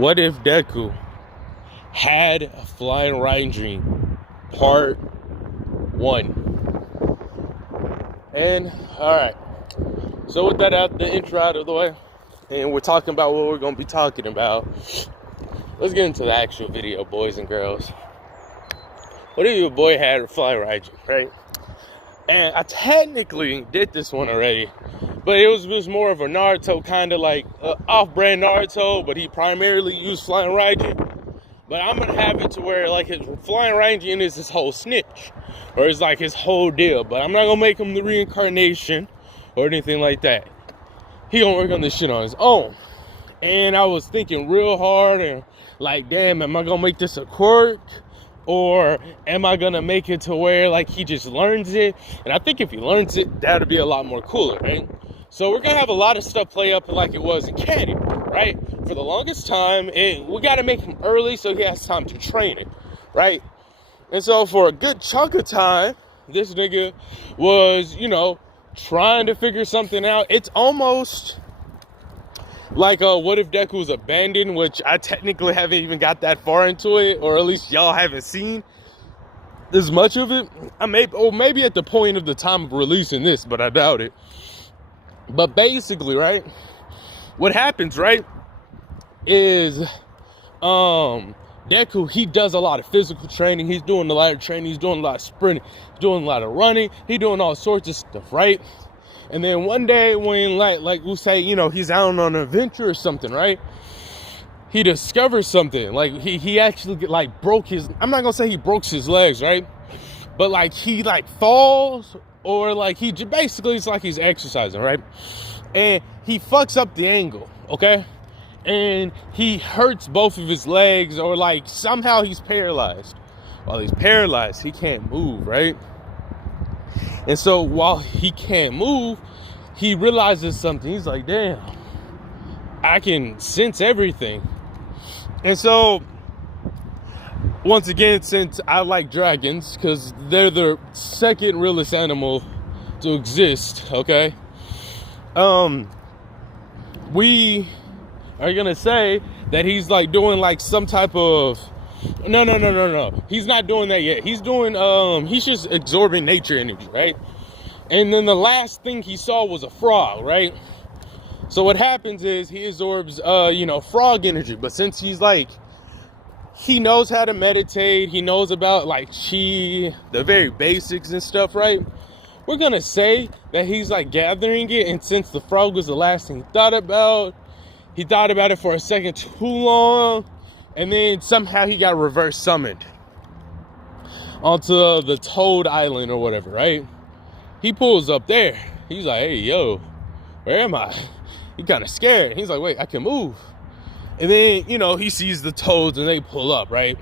What if Deku had a flying raijin? Part 1. And alright. So with that out, the intro out of the way, and we're talking about what we're gonna be talking about. Let's get into the actual video, boys and girls. What if your boy had a flying raijin, right? And I technically did this one already, but it was more of a Naruto kind of like off-brand Naruto, but he primarily used flying raijin. But I'm gonna have it to where like his flying raijin is his whole snitch, or it's like his whole deal. But I'm not gonna make him the reincarnation or anything like that. He gonna work on this shit on his own. And I was thinking real hard and like, damn, am I gonna make this a quirk? Or am I gonna make it to where like he just learns it? And I think if he learns it, that'd be a lot more cooler, right? So we're gonna have a lot of stuff play up like it was in canon, right? For the longest time, and we gotta make him early so he has time to train it, right? And so for a good chunk of time, this nigga was, trying to figure something out. It's almost like what if Deku was abandoned, which I technically haven't even got that far into it, or at least y'all haven't seen as much of it. Maybe at the point of the time of releasing this, but I doubt it. But basically, right, what happens, right, is Deku, he does a lot of physical training. He's doing a lot of training. He's doing a lot of sprinting. He's doing a lot of running. He's doing all sorts of stuff, right? And then one day when like we'll say, he's out on an adventure or something, right? He discovers something. Like he actually broke his, I'm not gonna say he broke his legs, right? But like he falls, or like he basically, it's like he's exercising, right? And he fucks up the angle, okay? And he hurts both of his legs, or like somehow he's paralyzed. While he's paralyzed, he can't move, right? And so while he can't move, he realizes something. He's like, damn, I can sense everything. And so once again, since I like dragons, because they're the second realest animal to exist, okay? We are gonna say that he's like doing like some type of no. He's not doing that yet. He's doing he's just absorbing nature energy, right? And then the last thing he saw was a frog, right? So what happens is he absorbs frog energy, but since he's like, he knows how to meditate, he knows about like chi, the very basics and stuff, right? We're gonna say that he's like gathering it, and since the frog was the last thing he thought about it for a second too long, and then somehow he got reverse summoned onto the Toad Island or whatever, right? He pulls up there. He's like, hey, yo, where am I? He kind of scared. He's like, wait, I can move. And then, he sees the toads and they pull up, right?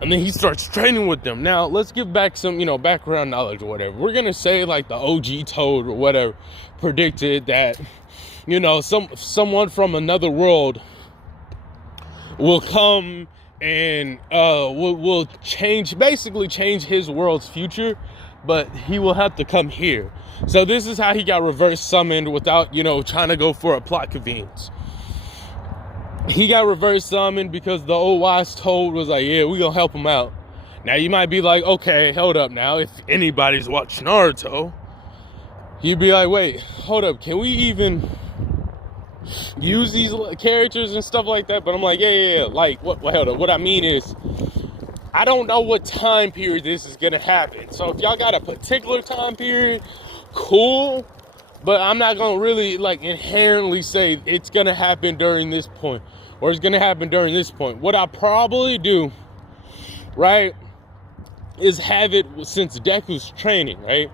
And then he starts training with them. Now, let's give back some, background knowledge or whatever. We're going to say like the OG Toad or whatever predicted that, someone from another world will come and will change his world's future, but he will have to come here. So this is how he got reverse summoned without, trying to go for a plot convenience. He got reverse summoned because the old wise Toad was like, yeah, we gonna help him out. Now you might be like, okay, hold up now. If anybody's watched Naruto, you'd be like, wait, hold up. Can we even use these characters and stuff like that? But I'm like, yeah. Like, hold up. What I mean is, I don't know what time period this is gonna happen. So if y'all got a particular time period, cool. But I'm not gonna really like inherently say it's gonna happen during this point, or it's gonna happen during this point. What I probably do, right, is have it since Deku's training, right?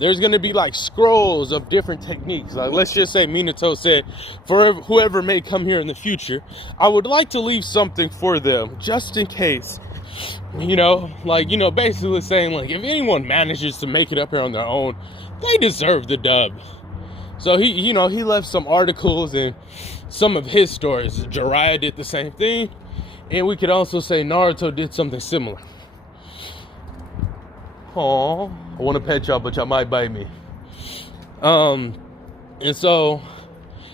There's gonna be like scrolls of different techniques. Like let's just say Minato said, for whoever may come here in the future, I would like to leave something for them just in case. Basically saying like if anyone manages to make it up here on their own, they deserve the dub. So he left some articles and some of his stories. Jiraiya did the same thing, and we could also say Naruto did something similar. Aw, I want to pet y'all, but y'all might bite me. And so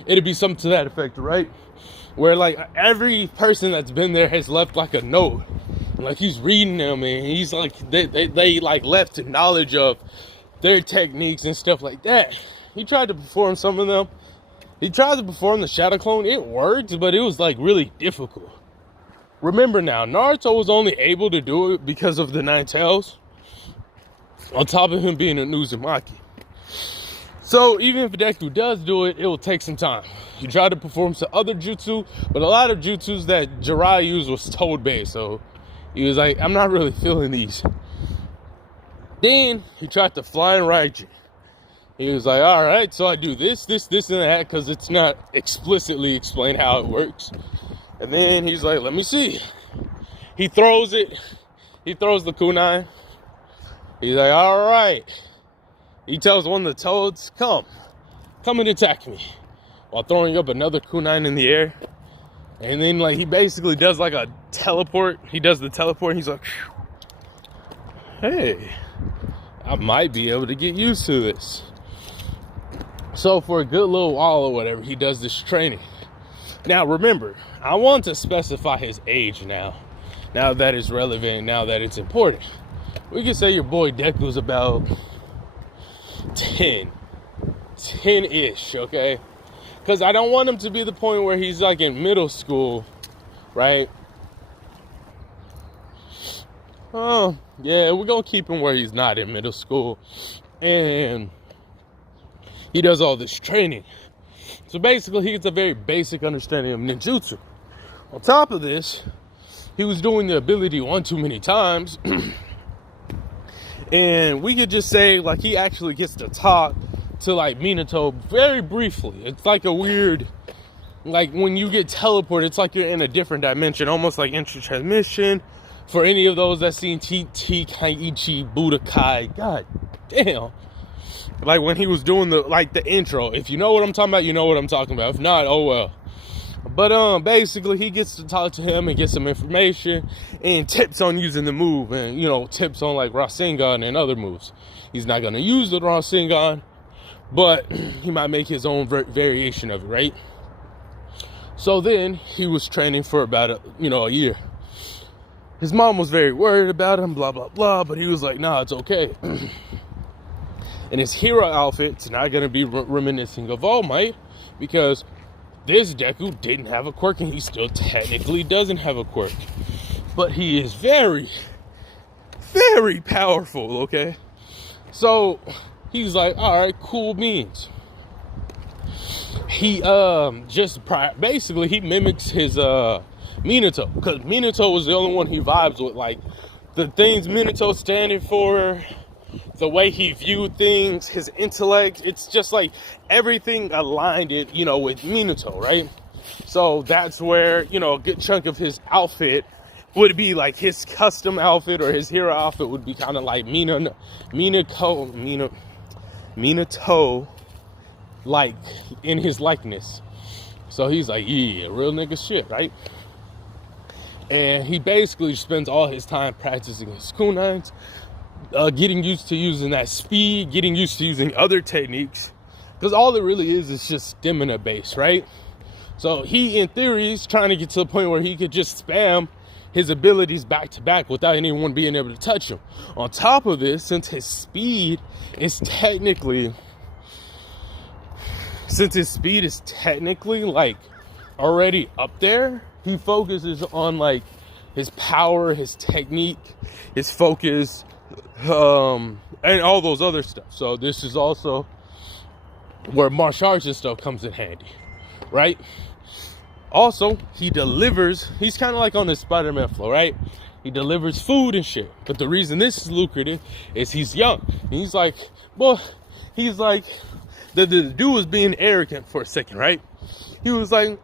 it'd be something to that effect, right? Where like every person that's been there has left like a note, like he's reading them, and he's like they like left knowledge of their techniques and stuff like that. He tried to perform some of them. He tried to perform the shadow clone. It worked, but it was like really difficult. Remember now, Naruto was only able to do it because of the 9 tails, on top of him being a Uzumaki. So even if Deku does do it, it will take some time. He tried to perform some other jutsu, but a lot of jutsus that Jiraiya used was toad based, so he was like, I'm not really feeling these. Then he tried to fly in raijin. He was like, all right, so I do this, and that, because it's not explicitly explained how it works. And then he's like, let me see. He throws it. He throws the kunai. He's like, all right. He tells one of the toads, come and attack me, while throwing up another kunai in the air. And then like he basically does like a teleport. He does the teleport, and he's like, hey, I might be able to get used to this. So for a good little while or whatever, he does this training. Now remember, I want to specify his age now that it's relevant, now that it's important. We can say your boy Deku's about 10-ish, okay? Because I don't want him to be the point where he's like in middle school, right? Oh, yeah, we're going to keep him where he's not in middle school. And he does all this training. So basically, he gets a very basic understanding of ninjutsu. On top of this, he was doing the ability one too many times. And we could just say, like, he actually gets to talk to, like, Minato very briefly. It's like a weird, like, when you get teleported, it's like you're in a different dimension, almost like intertransmission. For any of those that seen T Kaiichi Budokai, god damn. Like, when he was doing the intro. If you know what I'm talking about, you know what I'm talking about. If not, oh well. But basically he gets to talk to him and get some information and tips on using the move, and tips on like Rasengan and other moves. He's not gonna use the Rasengan, but he might make his own variation of it, right? So then he was training for about a year. His mom was very worried about him, blah blah blah, but he was like, nah, it's okay. And his hero outfit's not gonna be reminiscing of All Might, because this Deku didn't have a quirk, and he still technically doesn't have a quirk. But he is very, very powerful, okay? So, he's like, alright, cool beans. He, basically, he mimics his, Minato. Because Minato was the only one he vibes with. Like, the things Minato standing for, the way he viewed things, his intellect, it's just like everything aligned it, with Minato, right? So that's where, a good chunk of his outfit would be like his custom outfit, or his hero outfit would be kind of like Minato, like in his likeness. So he's like, yeah, real nigga shit, right? And he basically spends all his time practicing his kunais, getting used to using that speed, getting used to using other techniques, because all it really is just stamina based, right? So he, in theory, is trying to get to the point where he could just spam his abilities back to back without anyone being able to touch him. On top of this, since his speed is technically like already up there, he focuses on like his power, his technique, his focus, and all those other stuff. So this is also where martial arts and stuff comes in handy, right? Also, he delivers, he's kind of like on the Spider-Man flow, right? He delivers food and shit. But the reason this is lucrative is he's young. He's like, the dude was being arrogant for a second, right? He was like,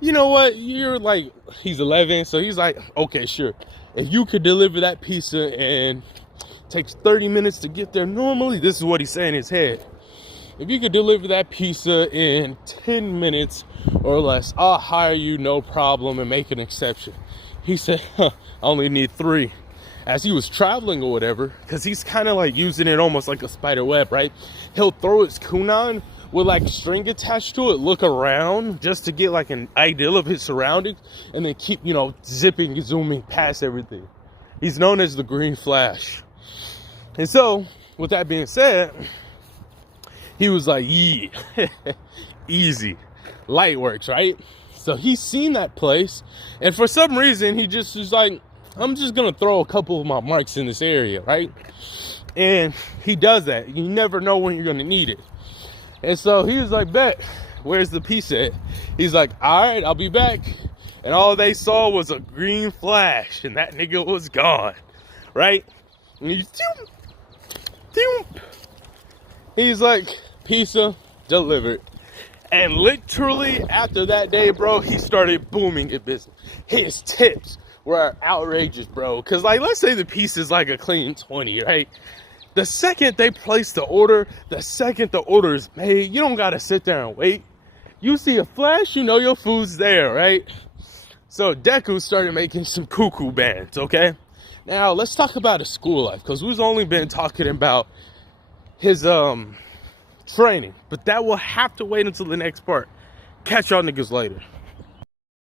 you know what? You're like, he's 11, so he's like, okay, sure. If you could deliver that pizza and takes 30 minutes to get there normally, this is what he's saying in his head. If you could deliver that pizza in 10 minutes or less, I'll hire you, no problem, and make an exception. He said, I only need 3. As he was traveling or whatever, because he's kind of like using it almost like a spider web, right? He'll throw his kunai, with like string attached to it, look around just to get like an idea of his surroundings, and then keep, you know, zipping and zooming past everything. He's known as the Green Flash. And so, with that being said, he was like, yeah, easy, light works, right? So he's seen that place, and for some reason, he just was like, I'm just gonna throw a couple of my marks in this area, right? And he does that. You never know when you're gonna need it. And so he was like, bet, where's the piece at? He's like, all right, I'll be back. And all they saw was a green flash, and that nigga was gone, right? And he's like, pizza delivered. And literally after that day, bro, he started booming in business. His tips were outrageous, bro. Because, like, let's say the piece is like a clean 20, right? The second they place the order, the second the order is made, you don't got to sit there and wait. You see a flash, you know your food's there, right? So Deku started making some cuckoo bands, okay? Now, let's talk about his school life, because we've only been talking about his training. But that will have to wait until the next part. Catch y'all niggas later.